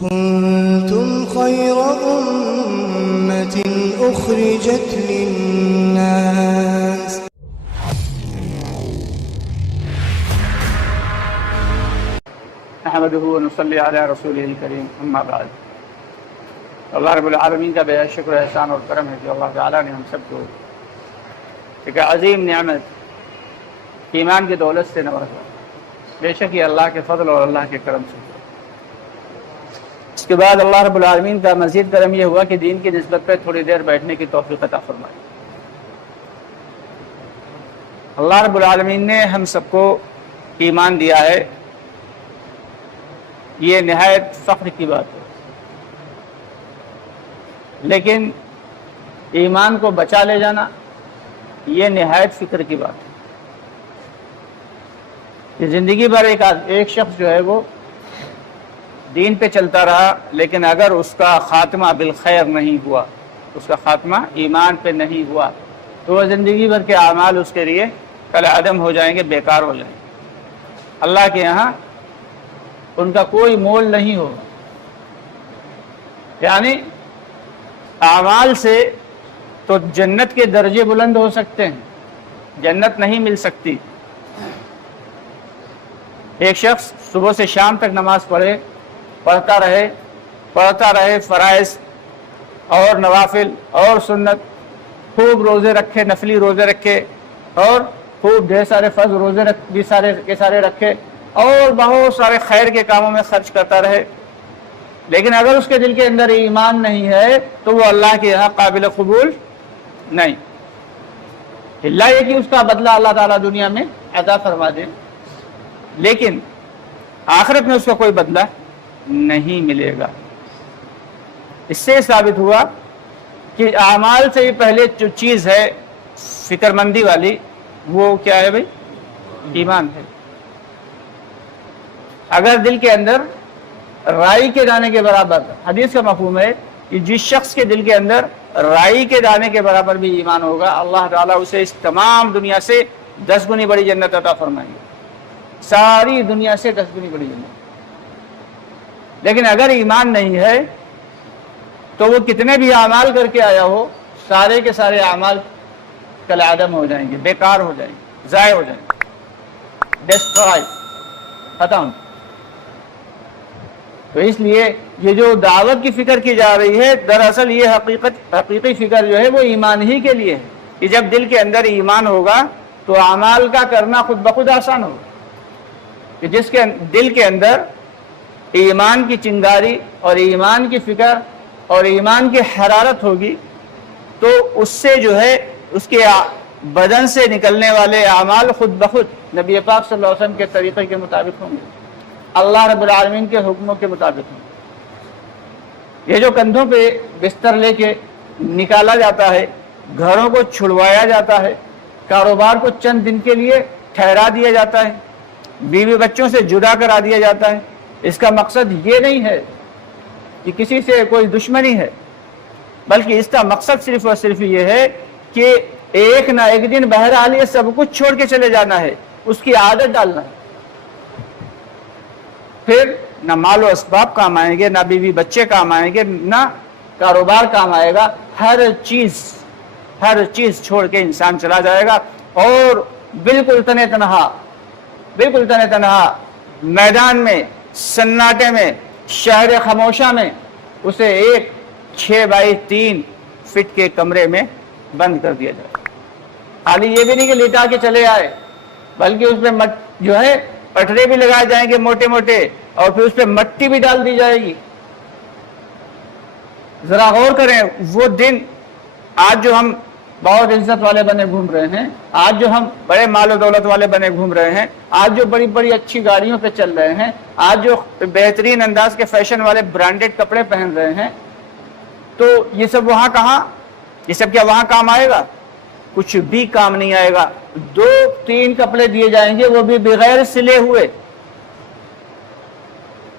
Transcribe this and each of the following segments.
كنتم خير أمة أخرجت للناس نحمده ونصلي على رسوله الكريم اما بعد۔ اللہ رب العالمین کا بے شکر احسان اور کرم ہے کہ اللہ تعالیٰ نے ہم سب کو ایک عظیم نعمت ایمان کی دولت سے نوازا۔ بے شک یہ اللہ کے فضل اور اللہ کے کرم سے۔ اس کے بعد اللہ رب العالمین کا مزید کرم یہ ہوا کہ دین کی نسبت پہ تھوڑی دیر بیٹھنے کی توفیق عطا فرمائی۔ اللہ رب العالمین نے ہم سب کو ایمان دیا ہے، یہ نہایت فخر کی بات ہے، لیکن ایمان کو بچا لے جانا یہ نہایت فکر کی بات ہے۔ کہ زندگی بھر ایک شخص جو ہے وہ دین پہ چلتا رہا، لیکن اگر اس کا خاتمہ بالخیر نہیں ہوا، اس کا خاتمہ ایمان پہ نہیں ہوا، تو وہ زندگی بھر کے اعمال اس کے لیے کل عدم ہو جائیں گے، بیکار ہو جائیں گے۔ اللہ کے یہاں ان کا کوئی مول نہیں ہوگا۔ یعنی اعمال سے تو جنت کے درجے بلند ہو سکتے ہیں، جنت نہیں مل سکتی۔ ایک شخص صبح سے شام تک نماز پڑھتا رہے فرائض اور نوافل اور سنت، خوب روزے رکھے، نفلی روزے رکھے، اور خوب ڈھیر سارے فرض روزے سارے رکھے، اور بہت سارے خیر کے کاموں میں خرچ کرتا رہے، لیکن اگر اس کے دل کے اندر ایمان نہیں ہے تو وہ اللہ کے یہاں قابل قبول نہیں۔ اللہ یہ کہ اس کا بدلہ اللہ تعالیٰ دنیا میں عطا فرما دے، لیکن آخرت میں اس کا کوئی بدلہ نہیں ملے گا۔ اس سے ثابت ہوا کہ اعمال سے ہی پہلے جو چیز ہے فکر مندی والی، وہ کیا ہے بھائی؟ ایمان ہے۔ اگر دل کے اندر رائی کے دانے کے برابر، حدیث کا مفہوم ہے کہ جس شخص کے دل کے اندر رائی کے دانے کے برابر بھی ایمان ہوگا، اللہ تعالیٰ اسے اس تمام دنیا سے 10 گنی بڑی جنت عطا فرمائیں گے، ساری دنیا سے 10 گنی بڑی جنت۔ لیکن اگر ایمان نہیں ہے تو وہ کتنے بھی اعمال کر کے آیا ہو، سارے کے سارے اعمال کل عدم ہو جائیں گے، بیکار ہو جائیں گے، ضائع ہو جائیں گے، ڈسٹرائے، ختم۔ تو اس لیے یہ جو دعوت کی فکر کی جا رہی ہے، دراصل یہ حقیقی فکر جو ہے وہ ایمان ہی کے لیے ہے، کہ جب دل کے اندر ایمان ہوگا تو اعمال کا کرنا خود بخود آسان ہوگا۔ کہ جس کے دل کے اندر ایمان کی چنگاری اور ایمان کی فکر اور ایمان کی حرارت ہوگی، تو اس سے جو ہے اس کے بدن سے نکلنے والے اعمال خود بخود نبی پاک صلی اللہ علیہ وسلم کے طریقے کے مطابق ہوں گے، اللہ رب العالمین کے حکموں کے مطابق ہوں۔ یہ جو کندھوں پہ بستر لے کے نکالا جاتا ہے، گھروں کو چھڑوایا جاتا ہے، کاروبار کو چند دن کے لیے ٹھہرا دیا جاتا ہے، بیوی بچوں سے جدا کرا دیا جاتا ہے، اس کا مقصد یہ نہیں ہے کہ کسی سے کوئی دشمنی ہے، بلکہ اس کا مقصد صرف اور صرف یہ ہے کہ ایک نہ ایک دن بہرحال یہ سب کچھ چھوڑ کے چلے جانا ہے، اس کی عادت ڈالنا ہے۔ پھر نہ مال و اسباب کام آئیں گے، نہ بیوی بچے کام آئیں گے، نہ کاروبار کام آئے گا، ہر چیز چھوڑ کے انسان چلا جائے گا، اور بالکل تنہا میدان میں، سناٹے میں، شہر خاموشہ میں اسے ایک 6x3 فٹ کے کمرے میں بند کر دیا جائے۔ خالی یہ بھی نہیں کہ لٹا کے چلے آئے، بلکہ اس پہ جو ہے پٹھرے بھی لگائے جائیں گے موٹے موٹے، اور پھر اس پہ مٹی بھی ڈال دی جائے گی۔ ذرا غور کریں، وہ دن آج جو ہم بہت عزت والے بنے گھوم رہے ہیں، آج جو ہم بڑے مال و دولت والے بنے گھوم رہے ہیں، آج جو بڑی بڑی اچھی گاڑیوں پہ چل رہے ہیں، آج جو بہترین انداز کے فیشن والے برانڈڈ کپڑے پہن رہے ہیں، تو یہ سب وہاں کہاں؟ یہ سب کیا وہاں کام آئے گا؟ کچھ بھی کام نہیں آئے گا۔ 2-3 کپڑے دیے جائیں گے، وہ بھی بغیر سلے ہوئے۔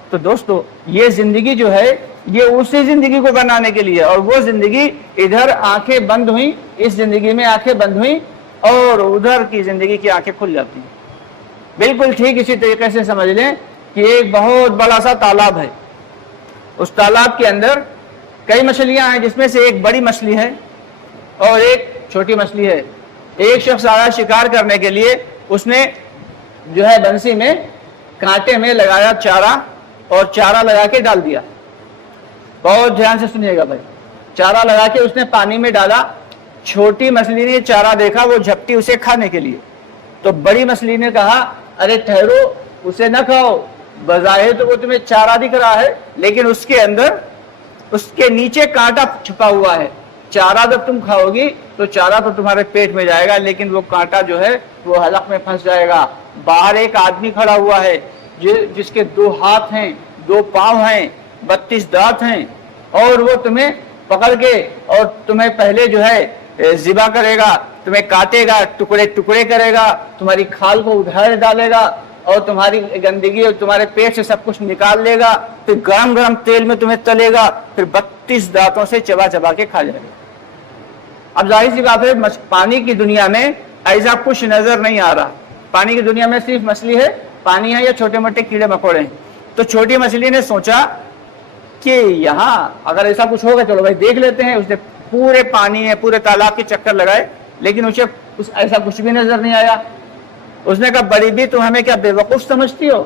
تو دوستو، یہ زندگی جو ہے یہ اسی زندگی کو بنانے کے لیے، اور وہ زندگی ادھر آنکھیں بند ہوئیں، اس زندگی میں آنکھیں بند ہوئیں، اور ادھر کی زندگی کی آنکھیں کھل جاتی ہیں۔ بالکل ٹھیک اسی طریقے سے سمجھ لیں کہ ایک بہت بڑا سا تالاب ہے، اس تالاب کے اندر کئی مچھلیاں ہیں، جس میں سے ایک بڑی مچھلی ہے اور ایک چھوٹی مچھلی ہے۔ ایک شخص آیا شکار کرنے کے لیے، اس نے جو ہے بنسی میں کانٹے میں لگایا چارہ اور چارہ لگا کے ڈال دیا۔ بہت دھیان سے سنیے گا بھائی، چارہ لگا کے اس نے پانی میں ڈالا، چھوٹی مچھلی نے چارہ دیکھا، وہ جھپٹی اسے کھانے کے لیے، تو بڑی مچھلی نے کہا ارے ٹھہرو، اسے نہ کھاؤ، بظاہر تو وہ تمہیں چارہ دکھ رہا ہے لیکن اس کے اندر اس کے نیچے کانٹا چھپا ہوا ہے، چارہ جب تم کھاؤ گی تو چارہ تو تمہارے پیٹ میں جائے گا لیکن وہ کانٹا جو ہے وہ حلق میں پھنس جائے گا۔ باہر ایک آدمی کھڑا ہوا ہے جس کے 2 ہاتھ ہیں، 2 پاؤں ہیں، 32 دانت ہیں، اور وہ تمہیں پکڑ کے اور تمہیں پہلے جو ہے ذبح کرے گا، تمہیں کاٹے گا، ٹکڑے ٹکڑے کرے گا، تمہاری کھال کو ادھر ڈالے گا اور تمہاری گندگی اور تمہارے پیٹ سے سب کچھ نکال لے گا، پھر گرم گرم تیل میں تمہیں تلے گا، پھر 32 دانتوں سے چبا چبا کے کھا جائے گا۔ اب ظاہر سی بات ہے پانی کی دنیا میں ایسا کچھ نظر نہیں آ رہا، پانی کی دنیا میں صرف مچھلی ہے، پانی ہے یا چھوٹے موٹے کیڑے مکوڑے ہیں۔ تو چھوٹی مچھلی نے سوچا کہ یہاں اگر ایسا کچھ ہوگا چلو بھائی دیکھ لیتے ہیں۔ اس نے پورے پانی میں پورے تالاب کے چکر لگائے لیکن اسے ایسا کچھ بھی نظر نہیں آیا۔ اس نے کہا بڑی بھی تم ہمیں کیا بے وقوف سمجھتی ہو؟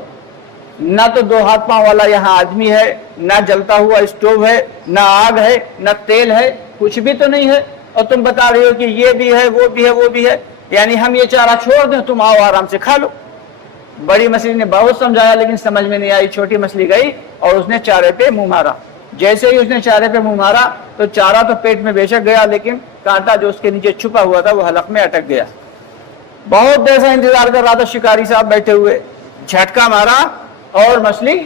نہ تو 2 ہاتھ پاؤں والا یہاں آدمی ہے، نہ جلتا ہوا اسٹوو ہے، نہ آگ ہے، نہ تیل ہے، کچھ بھی تو نہیں ہے، اور تم بتا رہی ہو کہ یہ بھی ہے، وہ بھی ہے، وہ بھی ہے، یعنی ہم یہ چارہ چھوڑ دیں، تم آؤ آرام سے کھا لو۔ بڑی مچھلی نے بہت سمجھایا لیکن سمجھ میں نہیں آئی۔ چھوٹی مچھلی گئی اور اس نے چارے پہ منہ مارا۔ جیسے ہی اس نے چارے پہ منہ مارا تو چارہ تو پیٹ میں بے شک گیا لیکن کانٹا جو اس کے نیچے چھپا ہوا تھا وہ حلق میں اٹک گیا۔ بہت دیر سے انتظار کر رہا تھا شکاری صاحب بیٹھے ہوئے، جھٹکا مارا اور مچھلی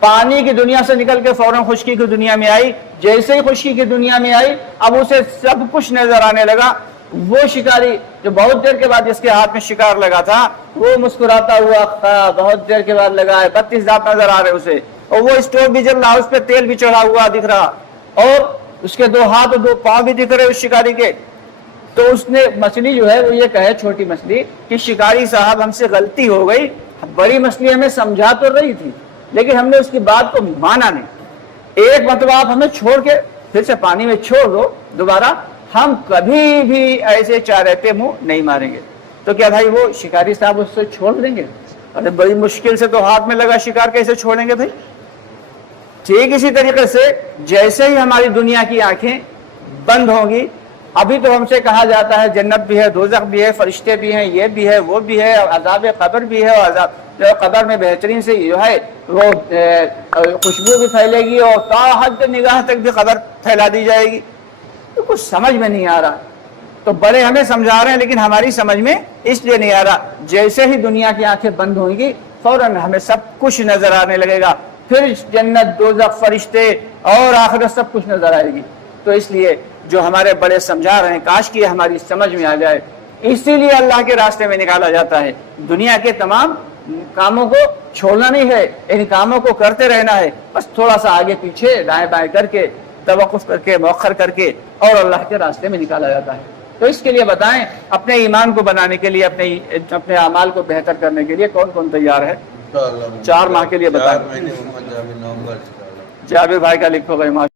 پانی کی دنیا سے نکل کے فوراً خشکی کی دنیا میں آئی۔ جیسے ہی خشکی کی دنیا میں آئی اب اسے سب کچھ نظر آنے لگا۔ وہ شکاری جو بہت دیر کے بعد جس کے ہاتھ میں شکار لگا تھا وہ مسکراتا ہوا بہت دیر کے بعد لگا ہے، 32 دانت نظر آ رہے اسے، اور وہ اسٹوو بھی جل رہا، اس پہ تیل بھی چڑھا ہوا دکھ رہا، اور اس کے 2 ہاتھ اور 2 پاؤں بھی دکھ رہے اس شکاری کے۔ تو اس نے مچھلی جو ہے وہ یہ کہے، چھوٹی مچھلی، کہ شکاری صاحب ہم سے غلطی ہو گئی، بڑی مچھلی ہمیں سمجھا تو رہی تھی لیکن ہم نے اس کی بات کو مانا نہیں، ایک مرتبہ آپ ہمیں چھوڑ کے پھر سے پانی میں چھوڑ دو، دوبارہ ہم کبھی بھی ایسے چارے پہ منہ نہیں ماریں گے۔ تو کیا بھائی وہ شکاری صاحب اس سے چھوڑ دیں گے؟ ارے بڑی مشکل سے تو ہاتھ میں لگا شکار، کیسے چھوڑیں گے بھائی؟ ٹھیک اسی طریقے سے جیسے ہی ہماری دنیا کی آنکھیں بند ہوں گی، ابھی تو ہم سے کہا جاتا ہے جنت بھی ہے، دوزخ بھی ہے، فرشتے بھی ہیں، یہ بھی ہے، وہ بھی ہے، عذاب قبر بھی ہے، اور عذاب قبر میں بہترین سے جو ہے وہ خوشبو بھی پھیلے گی اور تا حد نگاہ تک بھی خبر پھیلا دی جائے گی۔ تو کچھ سمجھ میں نہیں آ رہا، تو بڑے ہمیں سمجھا رہے ہیں لیکن ہماری سمجھ میں اس لیے نہیں آ رہا۔ جیسے ہی دنیا کی آنکھیں بند ہوں گی فوراً ہمیں سب کچھ نظر آنے لگے گا، پھر جنت، دوزخ، فرشتے اور آخرت سب کچھ نظر آئے گی۔ تو اس لیے جو ہمارے بڑے سمجھا رہے ہیں کاش کہ ہماری سمجھ میں آ جائے، اسی لیے اللہ کے راستے میں نکالا جاتا ہے۔ دنیا کے تمام کاموں کو چھوڑنا نہیں ہے، ان کاموں کو کرتے رہنا ہے، بس تھوڑا سا آگے پیچھے دائیں بائیں کر کے، توقف کر کے، مؤخر کر کے، اور اللہ کے راستے میں نکالا جاتا ہے۔ تو اس کے لیے بتائیں اپنے ایمان کو بنانے کے لیے، اپنے اعمال کو بہتر کرنے کے لیے کون کون تیار ہے؟ 4 ماہ کے لیے بتائیں۔ جابر بھائی کا لکھو گئے۔